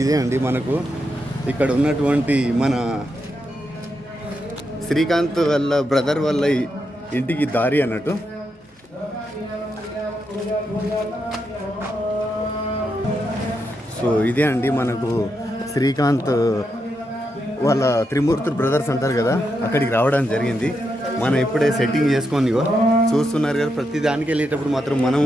ఇదే అండి మనకు ఇక్కడ ఉన్నటువంటి మన శ్రీకాంత్ వాళ్ళ బ్రదర్ వాళ్ళ ఇంటికి దారి అన్నట్టు. సో ఇదే అండి మనకు శ్రీకాంత్ వాళ్ళ త్రిమూర్తులు బ్రదర్స్ అంటారు కదా, అక్కడికి రావడానికి జరిగింది. మనం ఇప్పుడే సెట్టింగ్ చేసుకొని చూస్తున్నారు కదా, ప్రతి దానికి వెళ్ళేటప్పుడు మాత్రం మనం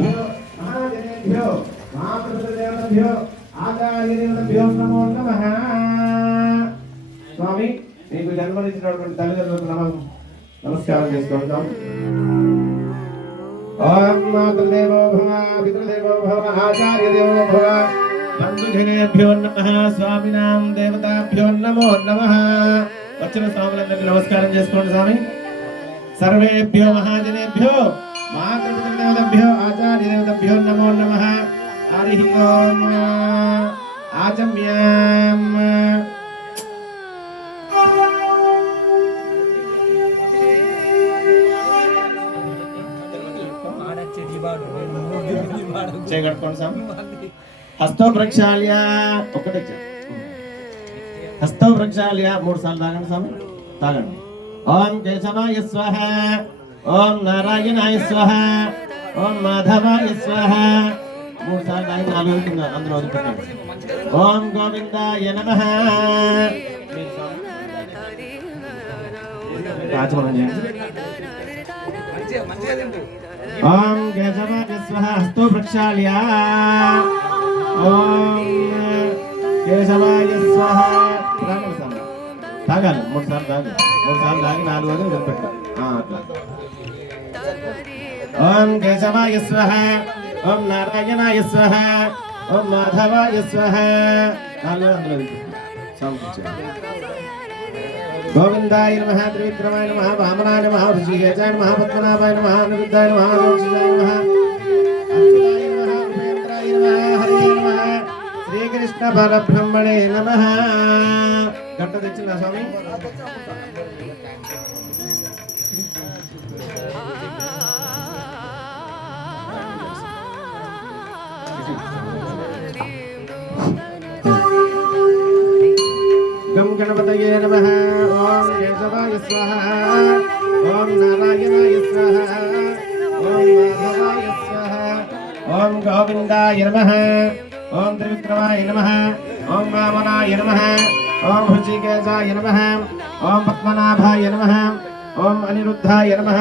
స్వామి మీకు జన్మనిచ్చినటువంటి తల్లిదండ్రులకు నమస్కారం చేసుకుంటాం. ఓం మాతృదేవో భవ, పితృదేవో భవ, ఆచార్య దేవో భవ, బంధుజనేభ్యో నమః, స్వామినాం దేవతాభ్యో నమో నమః. వచ్చిన స్వాములందరికీ నమస్కారం చేసుకోండి స్వామి. సర్వేభ్యో మహాజనేభ్యో మాతృపితృదేవతభ్యో ఆచార్య దేవతభ్యో నమో నమః. హరి ఓం. ఆచమ్యాం చేయగట్టుకోండి సార్. హస్తో ప్రక్షాళ్య ఒకటే హస్తో ప్రక్షాళ్య 3 సార్లు తాగండి స్వామి, తాగండి. ఓం కేశవాయ స్వహ, ఓం నారాయణాయ స్వహ, ఓం మాధవాయ స్వహ. 3 సార్లు తాగి 4 అందులో వదిలిపెట్టండి. ఓం గోవిందాయ నమః. ఓం కేశవాయ స్వహ, హస్తో ప్రక్షాళ్య. ఓం కేశవాయ స్వహ. తాగాలి 3 సార్లు తాగాలి. 3 సార్లు తాగి 4 వదిలిపెట్టాలి. అట్లా. ఓం కేశవాయ స్వహ, ఓం నారాయణాయ స్వహ, ఓం మాధవాయ స్వహ. 4 అందులో గోవిందాయ నమః, త్రివిక్రమాయ నమః, వామనాయ నమః, ఋషికేశాయ నమః, పద్మనాభాయ నమః, అనిరుద్ధాయ నమః, దోషితాయ నమః, అచ్యుతాయ నమః, ఉపేంద్రాయ నమః, హరే నమః, శ్రీకృష్ణ పరబ్రహ్మణే నమః. గంట తెచ్చిందా స్వామి? గం గణపతయే నమః. ఓం కేశవాయ స్వహ, ఓం నారాయణాయ స్వహ, ఓం మాధవాయ స్వహ, ఓం గోవిందాయ నమః, ఓం త్రివిక్రమాయ నమః, ఓం వామనాయ నమః, ఓం హృషికేశాయ నమః, ఓం పద్మనాభాయ నమః, ఓం అనిరుద్ధాయ నమః,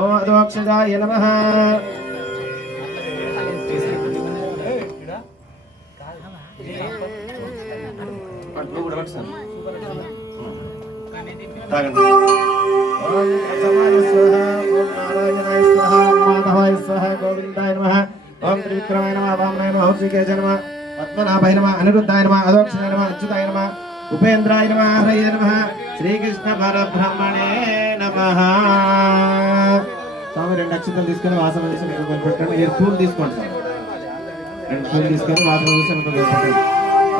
ఓం అదోక్షజాయ నమః. తాగండి. ఓం కేశవాయ స్వహ, ఓం నారాయణాయ స్వహ, ఓం మాధవాయ స్వహ, గోవిందాయ నమః, ఓం త్రివిక్రమాయ నమః, వామనాయ నమః, హృషికేశాయ నమః, పద్మనాభాయ నమః, అనిరుద్ధాయ నమః, అదోక్షజాయ నమః, అచ్యుతాయ నమః, ఉపేంద్రాయ నమః, హరయ నమః, శ్రీకృష్ణ పరబ్రహ్మణే నమః. స్వామి 2 అక్షతలు తీసుకొని వాసన చేసి పెట్టండి. మీరు పూలు తీసుకోండి సార్. 2 పూలు తీసుకొని వాసన చేసి పెట్టండి.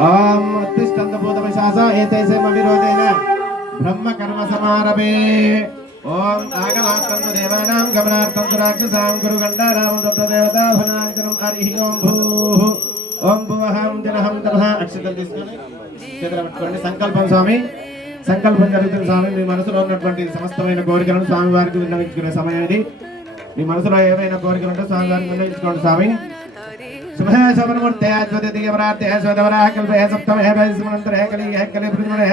ఓం ఉత్తిష్టంతభూతమశాస ఏతైసేమ విరోధేన బ్రహ్మ కర్మ సమారభే. ఓం ఆగమార్థం తు దేవానాం గమనార్థం తు రాక్షసాం గురు గండారామం దత్తదేవతా భనాంతరం. హరి ఓం భూః ఓం భువః జనః తనః. అక్షతలు తీసుకొని చేతులు పెట్టుకోండి. సంకల్పం స్వామి. సంకల్పం జరుగుతుంది స్వామి. మీ మనసులో ఉన్నటువంటి సమస్తమైన కోరికలను స్వామి వారికి విన్నవించుకునే సమయం ఇది. మీ మనసులో ఏమైనా కోరికలు ఉంటే స్వామి వారికి విన్నవించుకోండి స్వామి. శుభే శోభనమూర్తే జ్యోతిదివ్యపరార్థే శ్వేతవరాహ కల్పే సప్తమే వైశ్వనంతరే కలిగే కలి పృథ్వే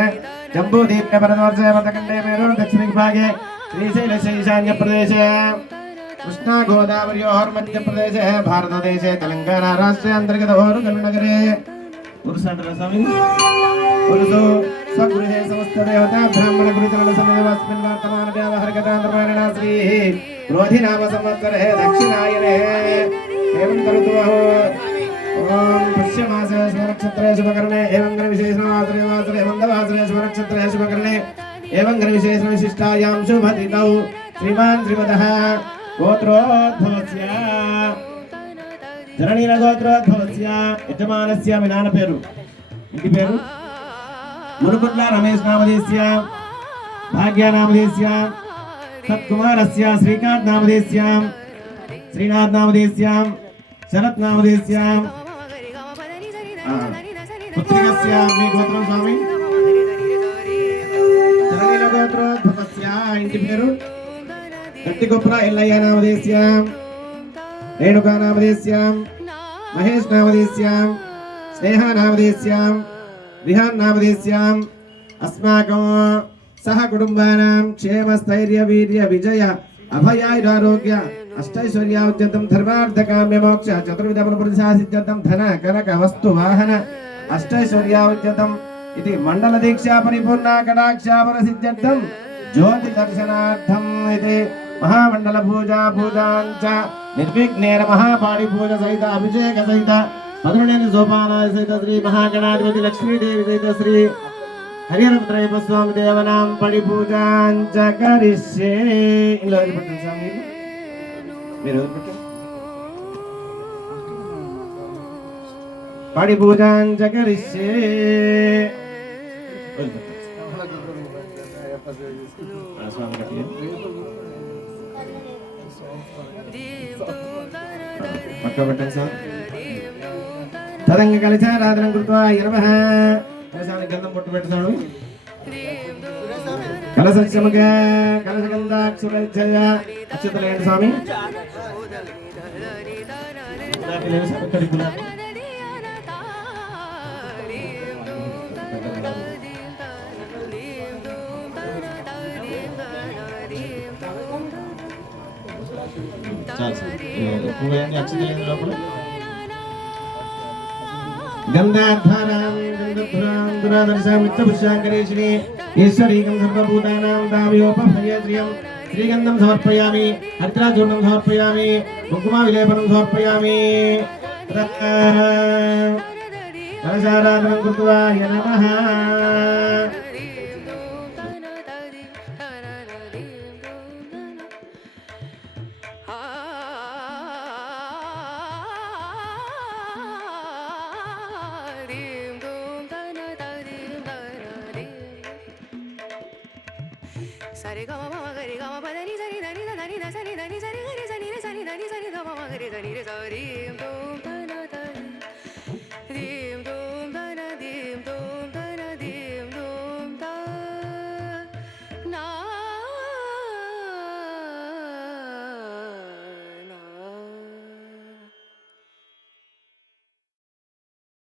జంబూదీప్య పరదవర్షే పదకండే మేరు దక్షిణదిగ్భాగే శ్రీశైలస్య ఈశాన్య ప్రదేశే కృష్ణా గోదావర్యోర్మధ్య ప్రదేశే భారతదేశే తెలంగాణ రాష్ట్రే అంతర్గతోరుగల్నగరే. పురుష అంటారా స్వామి? పురుషో స్వగృహే సమస్త దేవతా బ్రాహ్మణ గురుచరణ సమయవస్మిన్ వర్తమాన వ్యావహరికతాంధ్రమాణ శ్రీ క్రోధినామ సంవత్సరే దక్షిణాయనే ఏవం కరుతు అహో. ఓం పుష్యమాసే శుభనక్షత్రే శుభకర్ణే ఏవం గ్రహ విశేషణవాసరే వాసరే మందవాసరే శుభనక్షత్రే శుభకర్ణే ఏవం గ్రహ విశేషణ విశిష్టాయాం శుభతిథౌ శ్రీమాన్ శ్రీమదః గోత్రోద్భవస్య జననీన గోత్రోద్భవస్య యజమానస్య మీ నాన్న పేరు, ఇంటి పేరు మునుకుట్ల రమేష్ నామధేస్య, భాగ్య నామధేస్య, సత్కుమారస్య శ్రీకాంత్ నామధేస్య, శ్రీనాథ్ నామధేస్య, శరత్ నామధేస్య. పుత్రికస్య మీ గోత్రం స్వామి జననీల గోత్రోద్భవస్య ఇంటి పేరు గట్టిగొప్పర ఎల్లయ్య నామధేస్యాం రేణుకా నామధేస్యాం మహేష్ నామధేస్యాం స్నేహ నామధేస్యాం విహాన్ నామధేస్యాం అస్మాకం సహ కుటుంబానాం క్షేమ స్థైర్య వీర్య విజయ అభయాయురారోగ్య అష్టైశ్వర్యాద్యంతం ధర్మార్థ కామ్య మోక్ష చతుర్విధ ప్రతిశాసిద్యంతం ధన కనక వస్తు వాహన అష్టైశ్వర్యాద్యంతం ఇది మండల దీక్షా పరిపూర్ణ కటాక్షాపర సిద్ధ్యర్థం జ్యోతి దర్శనార్థం ఇది మహామండల పూజా పూజాంచ నిర్విఘ్నేన మహాపాడి పూజ సహిత అభిషేక సహిత 11 సోపానాల సహిత శ్రీ మహాగణాధిపతి లక్ష్మీదేవి సహిత శ్రీ హరిహరపుత్రయ్య స్వామి దేవనాం పడి పూజాంచ కరిష్యే. ఇందులో వదిలిపెట్టండి స్వామి, మీరు వదిలిపెట్టండి. పడి పూజాంచ కరిష్యే. స్వామి గట్టిగా. పక్క పెట్టండి సార్. తరంగ కలిశారాధనం కృత్వా ఇరవః కలశానికి గంధం పొట్టు పెడతాడు. కలశముఖ కలశగంధాక్షురజయ అక్షతలేండి స్వామి. చాలు సార్, అక్షతలేండి లోపల. గంధాధారాం గంధధ్రాం దురాదర్శాం నిత్యపుష్యాంకరేషిణి ఈశ్వరీకం సర్వభూతానాం దావయోపభయత్రియం శ్రీగంధం సమర్పయామి, హరిద్రాచూర్ణం సమర్పయామి, కుంకుమ విలేపనం సమర్పయామి. కలశారాధనం కృత్వా నమః. సరి గమ మమ గరి గమ పదని సరి దని దని దని సరి దని సరి గరి సని సని దని సరి గమ మమ గరి సని సరి